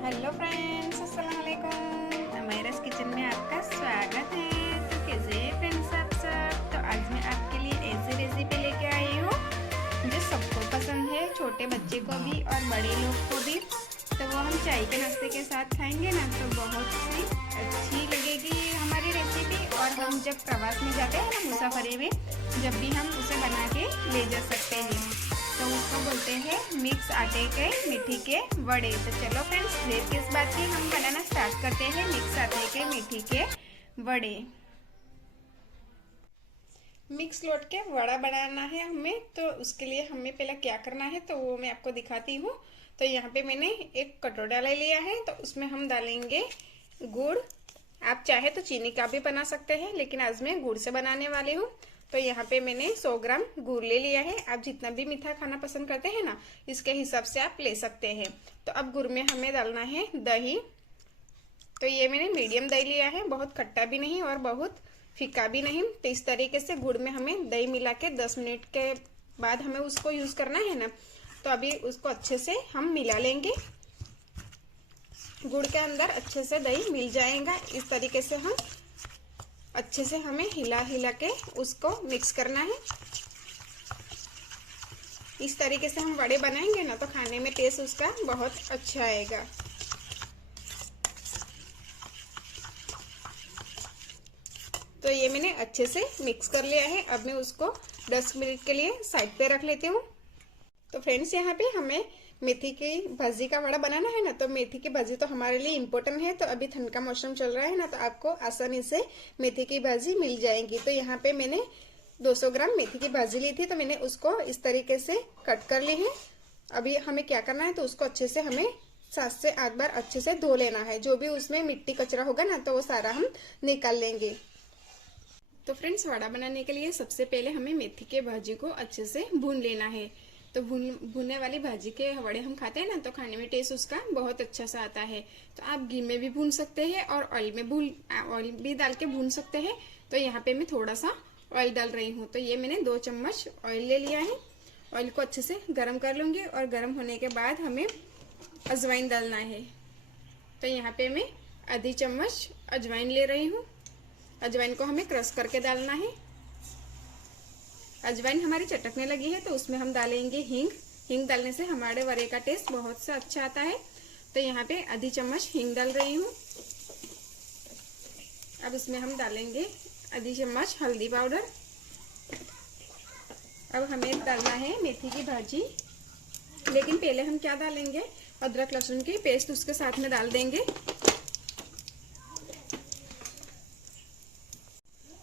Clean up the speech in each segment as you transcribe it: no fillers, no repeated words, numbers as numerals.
Hello friends, अस्सलाम वालेकुम। अमायरास kitchen में आपका स्वागत है। तो कैसे हैं फ्रेंड्स आप सब? तो आज मैं आपके लिए ऐसी रेसिपी लेके आई हूँ जो सबको पसंद है, छोटे बच्चे को भी और बड़े लोग को भी। तो वो हम चाय के नाश्ते के साथ खाएंगे ना, तो बहुत सी अच्छी लगेगी हमारी रेसिपी। और हम जब प्रवास में जाते हैं ना, मुसाफरी में, जब भी हम उसे बना के ले जा सकते हैं। तो उसको बोलते हैं मिक्स आटे के मीठी के वड़े। तो चलो फ्रेंड्स, देर किस बात की, हम बनाना स्टार्ट करते हैं मिक्स आटे के मीठी के वड़े। मिक्स लोट के वड़ा बनाना है हमें, तो उसके लिए हमें पहले क्या करना है तो वो मैं आपको दिखाती हूँ। तो यहाँ पे मैंने एक कटोरा ले लिया है, तो उसमें हम डालेंगे गुड़। आप चाहे तो चीनी का भी बना सकते हैं, लेकिन आज मैं गुड़ से बनाने वाली हूँ। तो यहाँ पे मैंने 100 ग्राम गुड़ ले लिया है। आप जितना भी मीठा खाना पसंद करते हैं ना, इसके हिसाब से आप ले सकते हैं। तो अब गुड़ में हमें डालना है दही। तो ये मैंने मीडियम दही लिया है, बहुत खट्टा भी नहीं और बहुत फीका भी नहीं। तो इस तरीके से गुड़ में हमें दही मिला के 10 मिनट के बाद हमें उसको यूज करना है ना। तो अभी उसको अच्छे से हम मिला लेंगे। गुड़ के अंदर अच्छे से दही मिल जाएगा। इस तरीके से हम अच्छे से हमें हिला हिला के उसको मिक्स करना है। इस तरीके से हम वड़े बनाएंगे ना, तो खाने में टेस्ट उसका बहुत अच्छा आएगा। तो ये मैंने अच्छे से मिक्स कर लिया है। अब मैं उसको 10 मिनट के लिए साइड पे रख लेती हूँ। तो फ्रेंड्स, यहाँ पे हमें मेथी की भाजी का वड़ा बनाना है ना, तो मेथी की भाजी तो हमारे लिए इम्पोर्टेंट है। तो अभी ठंड का मौसम चल रहा है ना, तो आपको आसानी से मेथी की भाजी मिल जाएगी। तो यहाँ पे मैंने 200 ग्राम मेथी की भाजी ली थी, तो मैंने उसको इस तरीके से कट कर ली है। अभी हमें क्या करना है, तो उसको अच्छे से हमें 7 से 8 बार अच्छे से धो लेना है। जो भी उसमें मिट्टी कचरा होगा ना, तो वो सारा हम निकाल लेंगे। तो फ्रेंड्स, वड़ा बनाने के लिए सबसे पहले हमें मेथी के भाजी को अच्छे से भून लेना है। तो भुनने वाली भाजी के वड़े हम खाते हैं ना, तो खाने में टेस्ट उसका बहुत अच्छा सा आता है। तो आप घी में भी भून सकते हैं और ऑयल भी डाल के भून सकते हैं। तो यहाँ पे मैं थोड़ा सा ऑयल डाल रही हूँ। तो ये मैंने 2 चम्मच ऑयल ले लिया है। ऑयल को अच्छे से गर्म कर लूंगी और गर्म होने के बाद हमें अजवाइन डालना है। तो यहाँ पे मैं आधी चम्मच अजवाइन ले रही हूँ। अजवाइन को हमें क्रश करके डालना है। अजवाइन हमारी चटकने लगी है, तो उसमें हम डालेंगे हींग। हींग डालने से हमारे वड़े का टेस्ट बहुत सा अच्छा आता है। तो यहाँ पे आधी चम्मच हींग डाल रही हूँ। अब इसमें हम डालेंगे आधी चम्मच हल्दी पाउडर। अब हमें डालना है मेथी की भाजी, लेकिन पहले हम क्या डालेंगे, अदरक लहसुन की पेस्ट उसके साथ में डाल देंगे।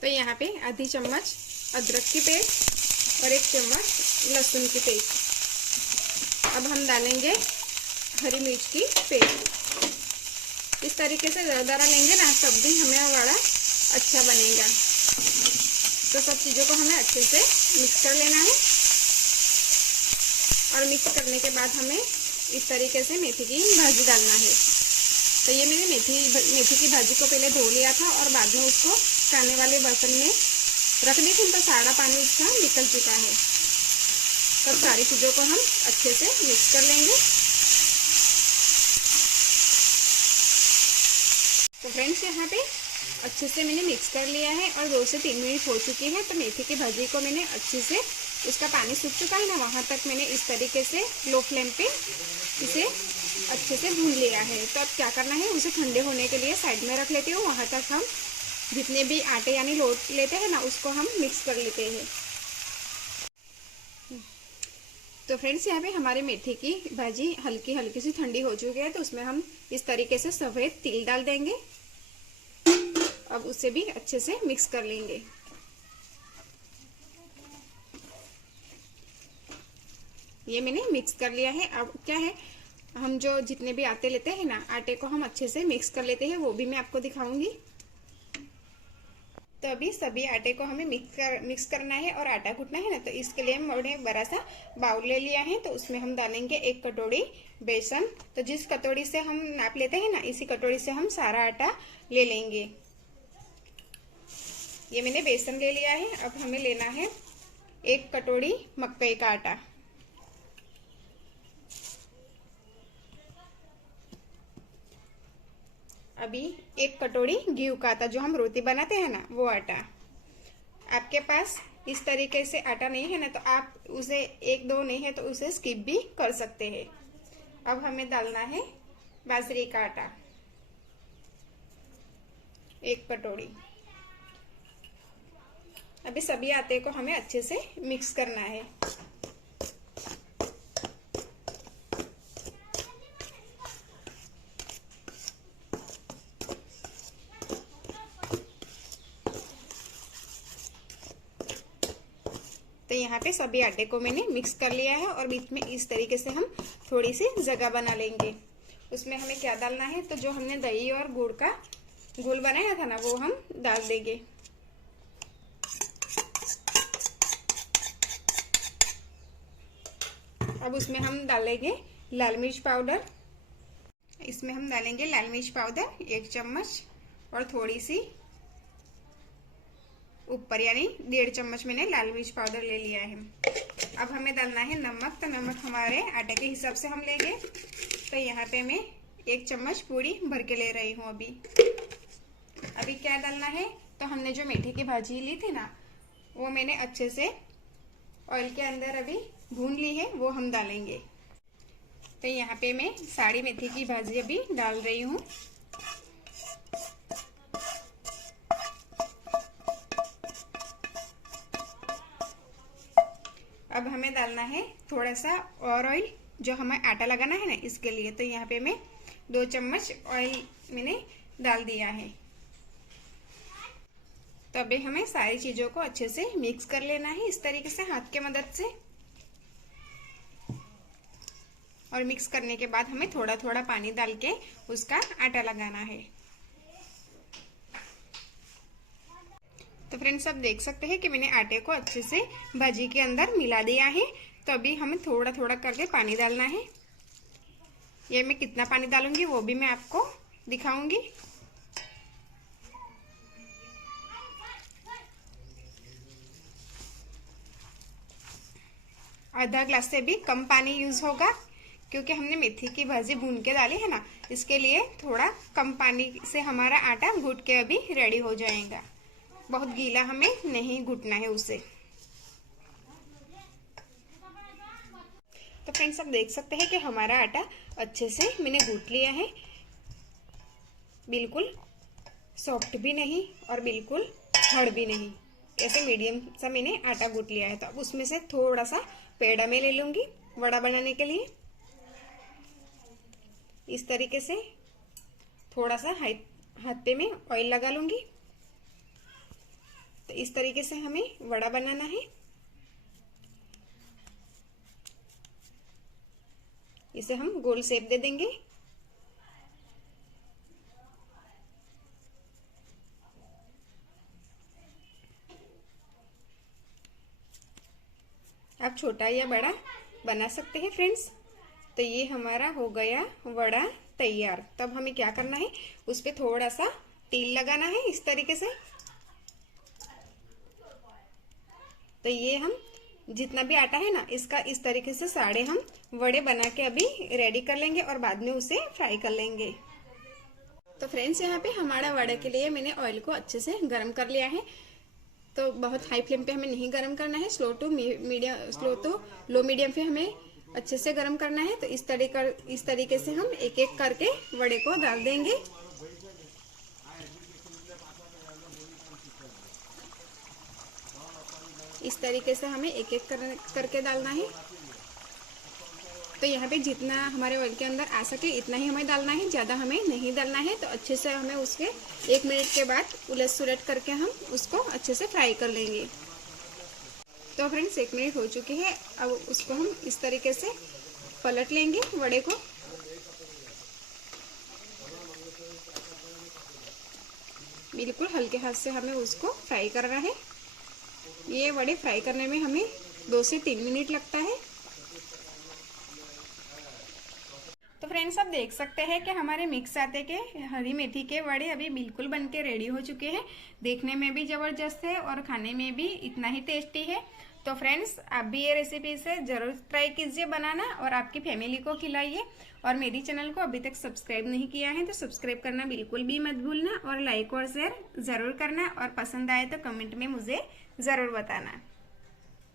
तो यहाँ पे आधी चम्मच अदरक की पेस्ट और 1 चम्मच लहसुन की पेस्ट। अब हम डालेंगे हरी मिर्च की पेस्ट। इस तरीके से दरदरा लेंगे ना, तब भी हमें वड़ा अच्छा बनेगा। तो सब चीज़ों को हमें अच्छे से मिक्स कर लेना है। और मिक्स करने के बाद हमें इस तरीके से मेथी की भाजी डालना है। तो ये मैंने मेथी की भाजी को पहले धो लिया था और बाद में उसको खाने वाले बर्तन में रख दी थी, तो सारा पानी उसका निकल चुका है। तब सारी चीज़ों को हम अच्छे से मिक्स कर लेंगे। तो फ्रेंड्स, यहाँ पे अच्छे से मैंने मिक्स कर लिया है और 2 से 3 मिनट हो चुकी है। तो मेथी की भाजी को मैंने अच्छे से, उसका पानी सूख चुका है ना, वहाँ तक मैंने इस तरीके से लो फ्लेम पे इसे अच्छे से भून लिया है। तो अब क्या करना है, उसे ठंडे होने के लिए साइड में रख लेती हूँ। वहाँ तक हम जितने भी आटे यानी लोट लेते हैं ना, उसको हम मिक्स कर लेते हैं। तो फ्रेंड्स, यहाँ पे हमारे मेथी की भाजी हल्की हल्की सी ठंडी हो चुकी है। तो उसमें हम इस तरीके से सफ़ेद तिल डाल देंगे। अब उसे भी अच्छे से मिक्स कर लेंगे। ये मैंने मिक्स कर लिया है। अब क्या है, हम जो जितने भी आटे लेते हैं ना, आटे को हम अच्छे से मिक्स कर लेते हैं, वो भी मैं आपको दिखाऊंगी। तो अभी सभी आटे को हमें मिक्स करना है और आटा गूंथना है ना, तो इसके लिए हमने बड़ा सा बाउल ले लिया है। तो उसमें हम डालेंगे 1 कटोरी बेसन। तो जिस कटोरी से हम नाप लेते हैं ना, इसी कटोरी से हम सारा आटा ले लेंगे। ये मैंने बेसन ले लिया है। अब हमें लेना है 1 कटोरी मकई का आटा। अभी 1 कटोरी गेहूं का आटा, जो हम रोटी बनाते हैं ना, वो आटा। आपके पास इस तरीके से आटा नहीं है ना, तो आप उसे 1-2 नहीं है तो उसे स्किप भी कर सकते हैं। अब हमें डालना है बाजरे का आटा 1 कटोरी। अभी सभी आटे को हमें अच्छे से मिक्स करना है। तो यहाँ पे सभी आटे को मैंने मिक्स कर लिया है और बीच में इस तरीके से हम थोड़ी सी जगह बना लेंगे। उसमें हमें क्या डालना है, तो जो हमने दही और गुड़ का घोल बनाया था ना, वो हम डाल देंगे। अब उसमें हम डालेंगे लाल मिर्च पाउडर। इसमें हम डालेंगे लाल मिर्च पाउडर 1 चम्मच और थोड़ी सी ऊपर, यानी 1.5 चम्मच मैंने लाल मिर्च पाउडर ले लिया है। अब हमें डालना है नमक। तो नमक हमारे आटे के हिसाब से हम लेंगे। तो यहाँ पे मैं 1 चम्मच पूरी भर के ले रही हूँ। अभी क्या डालना है, तो हमने जो मेथी की भाजी ली थी ना, वो मैंने अच्छे से ऑयल के अंदर अभी भून ली है, वो हम डालेंगे। तो यहाँ पे मैं सारी मेथी की भाजी अभी डाल रही हूँ। अब हमें डालना है थोड़ा सा और ऑयल, जो हमें आटा लगाना है ना, इसके लिए। तो यहाँ पे मैं 2 चम्मच ऑयल मैंने डाल दिया है। तो अभी हमें सारी चीजों को अच्छे से मिक्स कर लेना है, इस तरीके से हाथ के मदद से। और मिक्स करने के बाद हमें थोड़ा थोड़ा पानी डाल के उसका आटा लगाना है। तो फ्रेंड्स, आप देख सकते हैं कि मैंने आटे को अच्छे से भाजी के अंदर मिला दिया है। तो अभी हमें थोड़ा थोड़ा करके पानी डालना है। ये मैं कितना पानी डालूंगी वो भी मैं आपको दिखाऊंगी। आधा ग्लास से भी कम पानी यूज होगा, क्योंकि हमने मेथी की भाजी भून के डाली है ना, इसके लिए थोड़ा कम पानी से हमारा आटा घुट के अभी रेडी हो जाएगा। बहुत गीला हमें नहीं घुटना है उसे। तो फ्रेंड्स, आप देख सकते हैं कि हमारा आटा अच्छे से मैंने घुट लिया है। बिल्कुल सॉफ्ट भी नहीं और बिल्कुल हार्ड भी नहीं, ऐसे मीडियम सा मैंने आटा घुट लिया है। तो अब उसमें से थोड़ा सा पेड़ा में ले लूंगी वड़ा बनाने के लिए। इस तरीके से थोड़ा सा हाथ पे में ऑयल लगा लूंगी। तो इस तरीके से हमें वड़ा बनाना है। इसे हम गोल शेप दे देंगे। आप छोटा या बड़ा बना सकते हैं फ्रेंड्स। तो ये हमारा हो गया वड़ा तैयार। तब हमें क्या करना है, उस पे थोड़ा सा तेल लगाना है इस तरीके से। तो ये हम जितना भी आटा है ना, इसका इस तरीके से सारे हम वड़े बना के अभी रेडी कर लेंगे और बाद में उसे फ्राई कर लेंगे। तो फ्रेंड्स, यहाँ पे हमारा वड़े के लिए मैंने ऑयल को अच्छे से गर्म कर लिया है। तो बहुत हाई फ्लेम पे हमें नहीं गर्म करना है, स्लो टू लो मीडियम पे हमें अच्छे से गर्म करना है। तो इस तरीके से हम एक एक करके वड़े को डाल देंगे। इस तरीके से हमें एक एक करके डालना है। तो यहाँ पे जितना हमारे ऑयल के अंदर आ सके इतना ही हमें डालना है, ज़्यादा हमें नहीं डालना है। तो अच्छे से हमें उसके 1 मिनट के बाद उलट सुलट करके हम उसको अच्छे से फ्राई कर लेंगे। तो फ्रेंड्स, 1 मिनट हो चुकी है। अब उसको हम इस तरीके से पलट लेंगे वड़े को। बिल्कुल हल्के हाथ से हमें उसको फ्राई करना है। ये वड़े फ्राई करने में हमें 2 से 3 मिनट लगता है। तो फ्रेंड्स, आप देख सकते हैं कि हमारे मिक्स आटे के हरी मेथी के वड़े अभी बिल्कुल बनके रेडी हो चुके हैं। देखने में भी जबरदस्त है और खाने में भी इतना ही टेस्टी है। तो फ्रेंड्स आप भी ये रेसिपी से ज़रूर ट्राई कीजिए बनाना और आपकी फैमिली को खिलाइए। और मेरी चैनल को अभी तक सब्सक्राइब नहीं किया है तो सब्सक्राइब करना बिल्कुल भी मत भूलना और लाइक और शेयर ज़रूर करना और पसंद आए तो कमेंट में मुझे ज़रूर बताना।